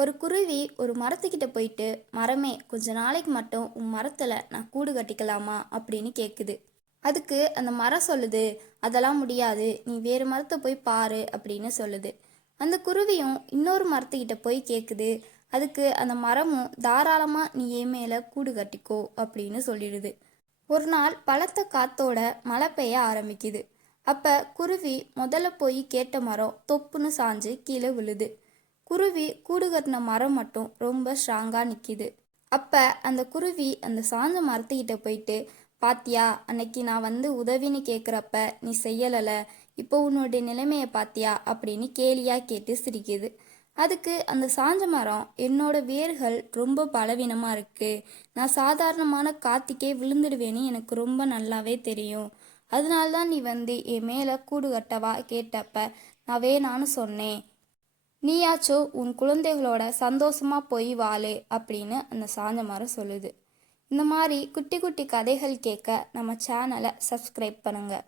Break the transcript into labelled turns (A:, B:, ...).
A: ஒரு குருவி ஒரு மரத்துக்கிட்ட போயிட்டு மரமே கொஞ்ச நாளைக்கு மட்டும் உன் மரத்தில் நான் கூடு கட்டிக்கலாமா? அப்படின்னு கேட்குது அதுக்கு அந்த மரம் சொல்லுது அதெல்லாம் முடியாது நீ வேறு மரத்தை போய் பாரு அப்படின்னு சொல்லுது. அந்த குருவியும் இன்னொரு மரத்துக்கிட்ட போய் கேட்குது அதுக்கு அந்த மரமும் தாராளமாக நீ என் மேலே கூடு கட்டிக்கோ அப்படின்னு சொல்லிடுது. ஒரு நாள் பலத்த காத்தோட மழை பெய்ய ஆரம்பிக்குது. அப்போ குருவி முதல்ல போய் கேட்ட மரம் தொப்புன்னு சாஞ்சு கீழே விழுது. குருவி கூடு கட்டின மரம் மட்டும் ரொம்ப ஸ்ட்ராங்காக நிற்கிது அப்போ அந்த குருவி அந்த சாஞ்ச மரத்துக்கிட்ட போயிட்டு பாத்தியா அன்னைக்கு நான் வந்து உதவின்னு கேட்குறப்ப நீ செய்யலைல இப்போ உன்னுடைய நிலைமையை பாத்தியா? அப்படின்னு கேலியாக கேட்டு சிரிக்குது. அதுக்கு அந்த சாஞ்ச மரம் என்னோட வேர்கள் ரொம்ப பலவீனமாக இருக்குது நான் சாதாரணமான காத்துக்கே விழுந்துடுவேன்னு எனக்கு ரொம்ப நல்லாவே தெரியும். அதனால தான் நீ வந்து என் மேலே கூடு கட்டவா கேட்டப்ப நான் வேணான்னு சொன்னேன். நீயாச்சோ உன் குழந்தைகளோட சந்தோஷமா போய் வாழு அப்படின்னு அந்த சாஞ்ச மரம் சொல்லுது. இந்த மாதிரி குட்டி குட்டி கதைகள் கேட்க நம்ம சேனலை சப்ஸ்கிரைப் பண்ணுங்கள்